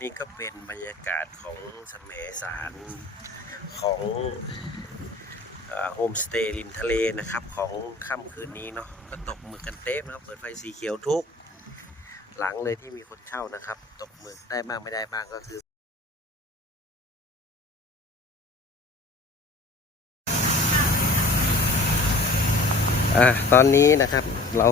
นี่ก็เป็นบรรยากาศของสมสารของโฮมสเตย์ริมทะเลนะครับ ของค่ำคืนนี้เนาะก็ตกหมึกกันเต็มนะครับ เปิดไฟสีเขียวทุก หลังเลยที่มีคนเช่านะครับ ตกหมึกได้บ้างไม่ได้บ้างก็คืออะตอนนี้นะครับเรา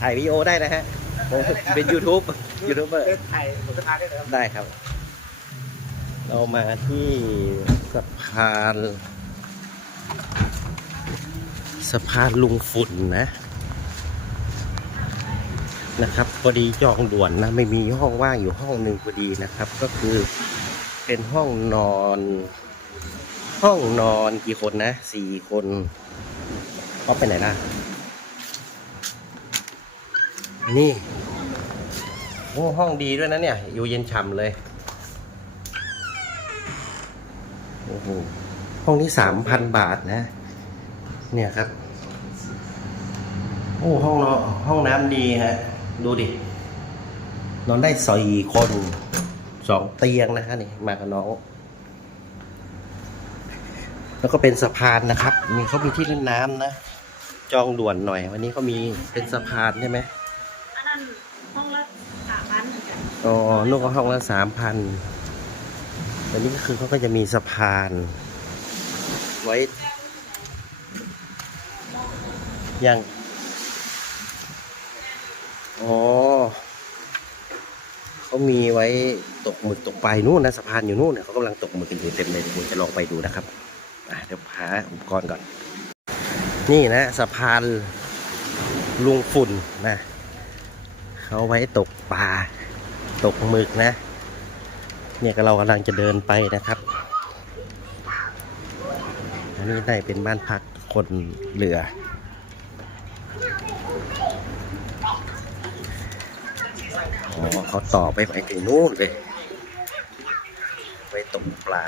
ถ่ายวิดีโอได้นะฮะ ผมเป็น YouTube ยูทูบเบอร์ถ่ายหมูกระทะได้เลยครับได้ครับ เรามาที่สะพานสะพานลุงฝุ่นนะ นะครับพอดีจองด่วนนะ ไม่มีห้องว่างอยู่ห้องหนึ่งพอดีนะครับ ก็คือเป็นห้องนอน ห้องนอนกี่คนนะสี่คนเขาไปไหนล่ะ นี่โอ้ห้องดีด้วยนะเนี่ย อยู่เย็นฉ่ำเลย โอ้โห ห้องนี้สามพันบาทนะ เนี่ยครับ โอ้ห้องนอนห้องน้ำดีฮะ ดูดิ นอนได้สี่คนสองเตียงนะฮะนี่ มากับน้องแล้วก็เป็นสะพานนะครับ มีเขามีที่เล่นน้ำนะ จองด่วนหน่อย วันนี้เขามีเป็นสะพานใช่ไหม อันนั้นห้องละสามพันเห มือนกันอ๋อลูกก็ห้องละสามพันอันนี้ก็คือเขาก็จะมีสะพาน ไว้ยังอ๋อเขามีไว้ตกหมึกตกปลายนู่นนะสะพานอยู่นู่นเนี่ยเขากำลังตกหมึกกันอยู่เต็มเลยเดี๋ยวจะลองไปดูนะครับอะเดี๋ยวหาอุปกรณ์ก่อน นี่นะสะพานลุงฝุ่นนะเขาไว้ตกปลา ตกหมึกนะ เนี่ยก็เรากำลังจะเดินไปนะครับ อันนี้ได้เป็นบ้านพักคนเรืออ๋อเขาต่อไปไปถึงนู่นเลย ไปตกปลา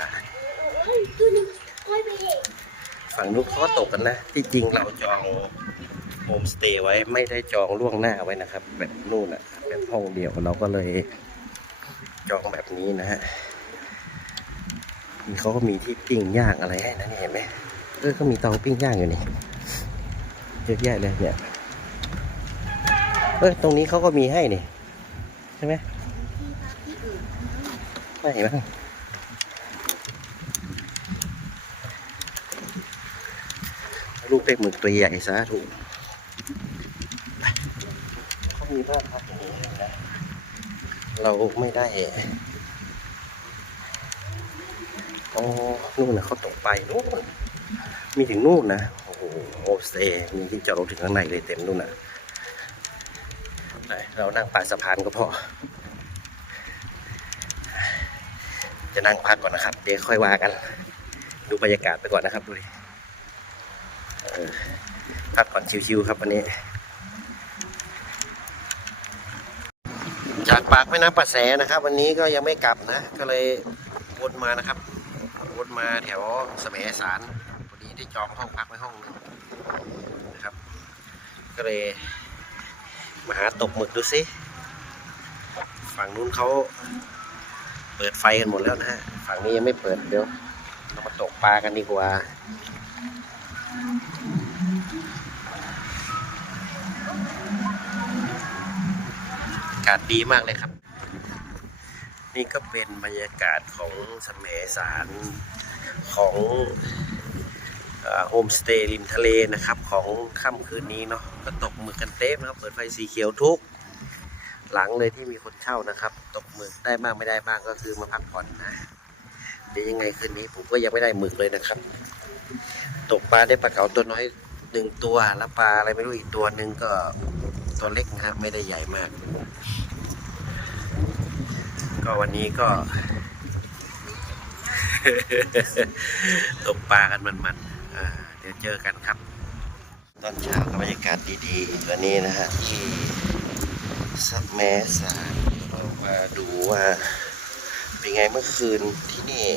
ฝั่งนู้นเขาตกกันนะ ที่จริงเราจองโฮมสเตย์ไว้ไม่ได้จองล่วงหน้าไว้นะครับ แบบนู่นอะแบบห้องเดียวเราก็เลย จองแบบนี้นะฮะมีเขาก็มีที่ปิ้งย่างอะไรให้นะนี่เห็นไหมเออก็มีเตาปิ้งย่างอยู่นี่เยอะแยะเลยเนี่ยเออตรงนี้เขาก็มีให้นี่ใช่ไหมไม่เห็นไหมลูกเล็กหมึกตัวใหญ่ซะถูกเขามีบ้านพักอย่างนี้นะ เราไม่ได้โอ้นู่นนะเขาตกไปนู่นมีถึงนู่นนะ โอ้โหโฮสเตย์มีที่จอดรถถึงข้างในเลยเต็มนู่นนะเรานั่งปลายสะพานก็พอ จะนั่งพักก่อนนะครับ เดี๋ยวค่อยว่ากัน ดูบรรยากาศไปก่อนนะครับดูดิพักก่อนชิวๆครับวันนี้ จากปากแม่น้ำประแสนะครับ วันนี้ก็ยังไม่กลับนะ ก็เลยวนมานะครับวนมาแถวสมัยสารพอดีได้จองห้องพักไว้ห้องหนึงนะครับ ก็เลยมาหาตกหมึกดูสิฝั่งนู้นเขาเปิดไฟกันหมดแล้วนะฮะฝั่งนี้ยังไม่เปิดเดี๋ยวเรามาตกปลากันดีกว่าากาศดีมากเลยครับ นี่ก็เป็นบรรยากาศของสมสารของโฮมสเตย์ริมทะเลนะครับของค่ำคืนนี้เนาะก็ตกหมึกกันเต็มนะครับเปิดไฟสีเขียวทุก หลังเลยที่มีคนเช่านะครับ ตกหมึกได้บ้างไม่ได้บ้างก็คือมาพักผ่อนนะเดี๋ยวยังไงคืนนี้ผมก็ยังไม่ได้หมึกเลยนะครับ ตกปลาได้ปลาเก๋าตัวน้อย หนึ่งตัวแล้วปลาอะไรไม่รู้อีกตัวหนึ่งก็ตัวเล็กนะครับ ไม่ได้ใหญ่มาก ก็วันนี้ก็ ตกปลากันมันๆเดี๋ยวเจอกันครับ ตอนเช้ากับบรรยากาศดีๆวันนี้นะฮะที่สัมแมสาเรามาดูว่าเป็นไงเมื่อคืนที่นี่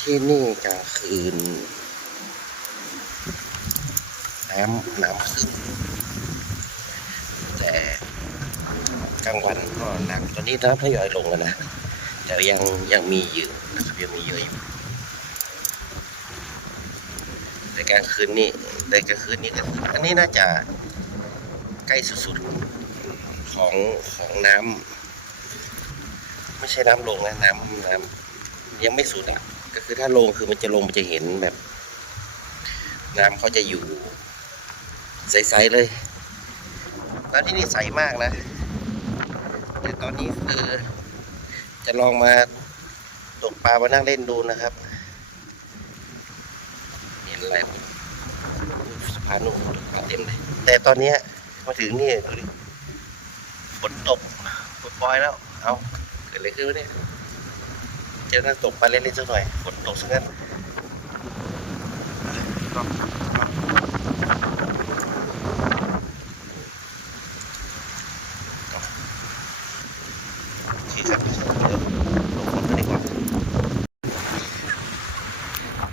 ที่นี่กลางคืน น้ำน้ำขึ้น แต่กลางวันก็หนักตอนนี้น้ำทยอยลงแล้วนะ แต่ยังยังมีอยู่นะครับยังมีเยอะอยู่ในกลางคืนนี่ในกลางคืนนี่ก็อันนี้น่าจะใกล้สุดๆของของน้ำไม่ใช่น้ำลงนะน้ำน้ำยังไม่สุดอะก็คือถ้าลงคือมันจะลงมันจะเห็นแบบน้ำเขาจะอยู่ ใสๆเลยน้ำที่นี่ใสมากนะแต่ตอนนี้คือ จะลองมาตกปลามานั่งเล่นดูนะครับ เห็นอะไรบ้างสะพานนุ่มปลาเต็มเลย แต่ตอนนี้มาถึงนี่ดูดิฝนตกปล่อยแล้ว เอาเกิดอะไรขึ้นเนี่ยจะนั่งตกปลาเล่นๆสักหน่อยฝนตกสักงั้นโอเคครับเดี๋ยวลงฝนกันดีกว่า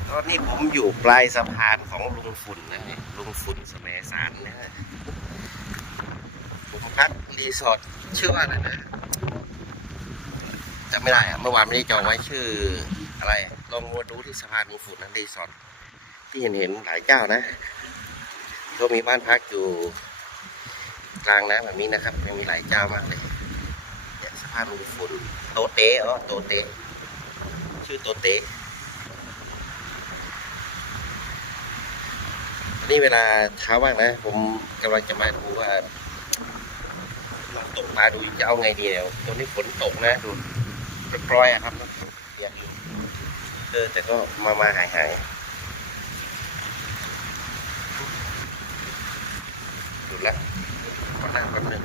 ตอนนี้ผมอยู่ ปลายสะพานของลุงฝุ่นนะลุงฝุ่นสมัยสารนะฮะผมพักรีสอร์ทชื่อว่าอะไรนะจำไม่ได้อะเมื่อวานไม่ได้จองไว้ชื่ออะไร ลองมาดูที่สะพานลุงฝุ่นนั้นรีสอร์ทที่เห็นเห็นหลายเจ้านะก็มีบ้านพักอยู่กลางน้ำแบบนี้นะครับยังมีหลายเจ้ามากเลยเนี่ยสะพานลุงฝุ่นโตเต๋อ๋อโตเต๋ชื่อโตเต๋ นี่เวลาเช้าว่างนะ ผมกำลังจะมาดูว่าตกปลาดูจะเอาไงดีเนี่ยตรงนี้ฝนตกนะดูปล่อยๆอะครับเปียกอยู่เออแต่ก็มามาหายหายดูแล้วขอนั่งแป๊บนึง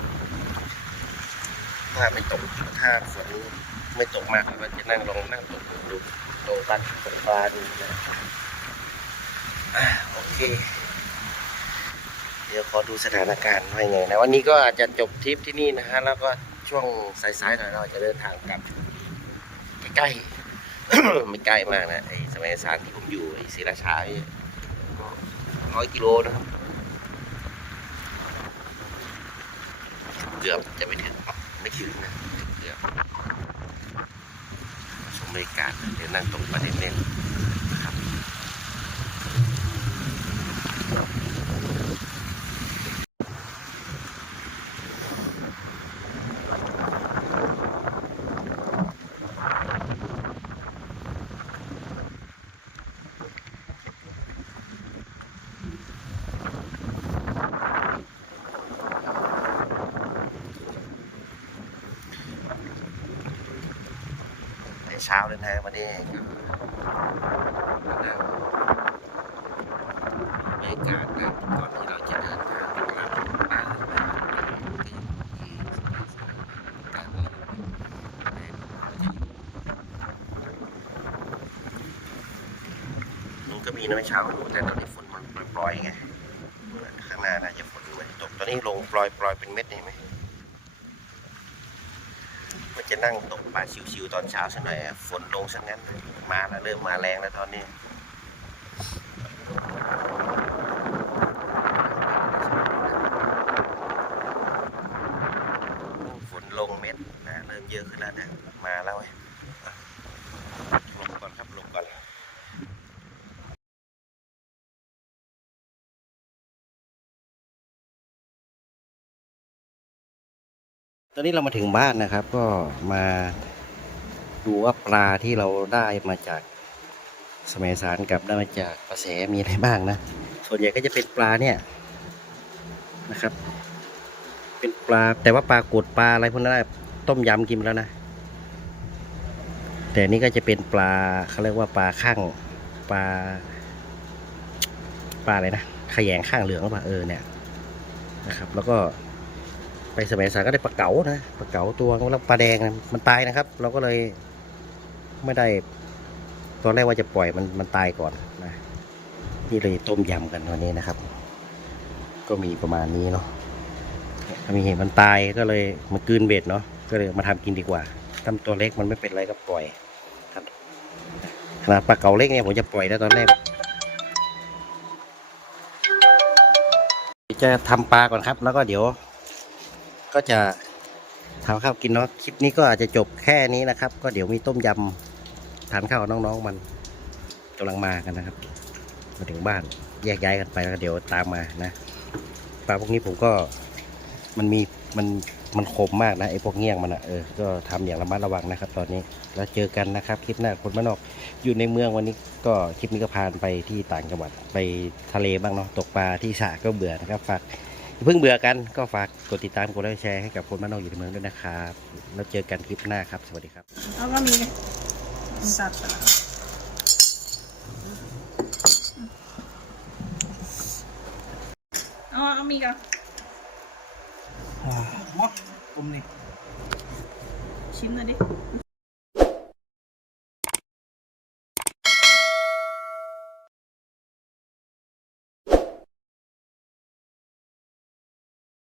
ถ้าไม่ตกถ้าฝนไม่ตกมากก็จะนั่งลงนั่งตกดูโดตัดตกปลาดูนะอ่าโอ เดี๋ยวขอดูสถานการณ์ว่ายังไงนะวันนี้ก็อาจจะจบทริปที่นี่นะฮะแล้วก็ช่วงสายๆหน่อยเราจะเดินทางกลับใกล้ๆ ไม่ใกล้มากนะไอ้สมัยสารที่ผมอยู่ไอ้ศรีราชาร้อยกิโลนะครับเกือบจะไม่ถึงไม่ถึงนะเกือบชมบรรยากาศเดี๋ยวนั่งตรงประเด็นเล่น เช้าเลยนะวันนี้ก็บรรยากาศนะก่อนที่เราจะเดินทางกลับบ้านนะก็ยังมีการเล่นมันก็มีน้อยเช้าแต่ตอนนี้ฝนมันปล่อยๆไงข้างหน้าน่าจะฝนไม่ตกตอนนี้ลงปล่อยปล่อยเป็นเม็ดนี่ไหม จะนั่งตกปลาชิวๆตอนเช้าสักหน่อยฝนลงสักงั้นมาแล้วเริ่มมาแรงแล้วตอนนี้ ฝนลงเม็ดนะเริ่มเยอะขึ้นแล้วนะมาแล้วเว้ยอะลงก่อนครับลงก่อน ตอนนี้เรามาถึงบ้านนะครับ ก็มาดูว่าปลาที่เราได้มาจากสมัยสารกับได้มาจากกระแสมีอะไรบ้างนะ ส่วนใหญ่ก็จะเป็นปลาเนี่ยนะครับ เป็นปลาแต่ว่าปลากดปลาอะไรพวกนั้นนะต้มยำกินแล้วนะ แต่นี่ก็จะเป็นปลาเขาเรียกว่าปลาข้างปลา ปลาอะไรนะขยงข้างเหลืองหรือเปล่าเออเนี่ยนะครับ แล้วก็ ไปสมัยสารก็ได้ปลาเก๋านะปลาเก๋าตัวแล้วปลาแดงนะมันตายนะครับ เราก็เลยไม่ได้ตอนแรกว่าจะปล่อยมันมันตายก่อนนะนี่เลยต้มยำกันวันนี้นะครับ ก็มีประมาณนี้เนาะมีเห็นมันตายก็เลยมันกืนเบ็ดเนาะก็เลยมาทำกินดีกว่าทำตัวเล็กมันไม่เป็นไรก็ปล่อยขนาดปลาเก๋าเล็กเนี่ยผมจะปล่อยแล้วตอนแรกจะทำปลาก่อนครับ แล้วก็เดี๋ยว ก็จะทำข้าวกินเนาะคลิปนี้ก็อาจจะจบแค่นี้นะครับ ก็เดี๋ยวมีต้มยำทานข้าวน้องๆมันกำลังมากันนะครับ มาถึงบ้านแยกย้ายกันไปแล้วเดี๋ยวตามมานะปลาพวกนี้ผมก็มันมีมันมันคมมากนะไอ้พวกเงี้ยงมันอะเออก็ทำอย่างระมัดระวังนะครับ ตอนนี้แล้วเจอกันนะครับคลิปหน้าคนมานอกอยู่ในเมืองวันนี้ก็คลิปนี้ก็พานไปที่ต่างจังหวัดไปทะเลบ้างเนาะตกปลาที่สระก็เบื่อนะครับฝาก เพิ่งเบื่อกันก็ฝากกดติดตามกดไลค์แชร์ให้กับคนมานอกอยู่ในเมืองด้วยนะครับ แล้วเจอกันคลิปหน้าครับ สวัสดีครับ แล้วก็มีสัตว์อ๋อเอามีกันว้าวผมนี่ชิมหน่อยดิ